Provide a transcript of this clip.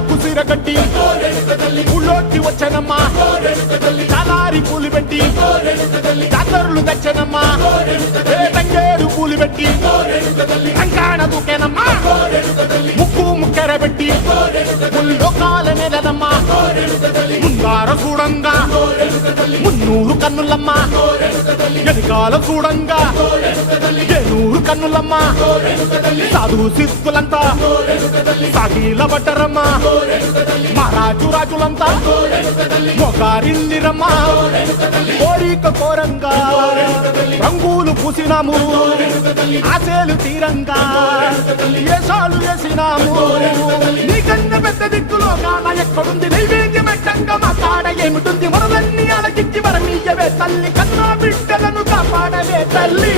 కుసిరగట్టి ఊళ్ళోకి వచ్చనమ్మా చాలారి పూలు పెట్టి జాతరులు తెచ్చనమ్మా తంగేడు పూలు పెట్టి కంకాణ దూకేనమ్మా ముక్కు ముక్కెర పెట్టి ముల్లోకాల నెలనమ్మా ముందార చూడంగా మున్నూరు కన్నులమ్మా వెనకాల చూడంగా ఏనూరు కన్నులమ్మా సాధువు సిద్ధులంతా సాగిల బట్టరమ్మా మహారాజు రాజులంతా మొగారిల్లిరమ్మా కోరిక కోరంగా రంగులు పూసినాము ఆశలు తీరంగా ఏసాలు వేసినాము నీకన్నా పెద్ద దిక్కులో కాన ఎక్కడుంది నైవేద్యం ఎట్టంగా మా కాడ ఏమిటుంది మనలన్నీ అలకిచ్చి వరమీయవే తల్లి కన్నా బిడ్డలను కాపాడవే తల్లి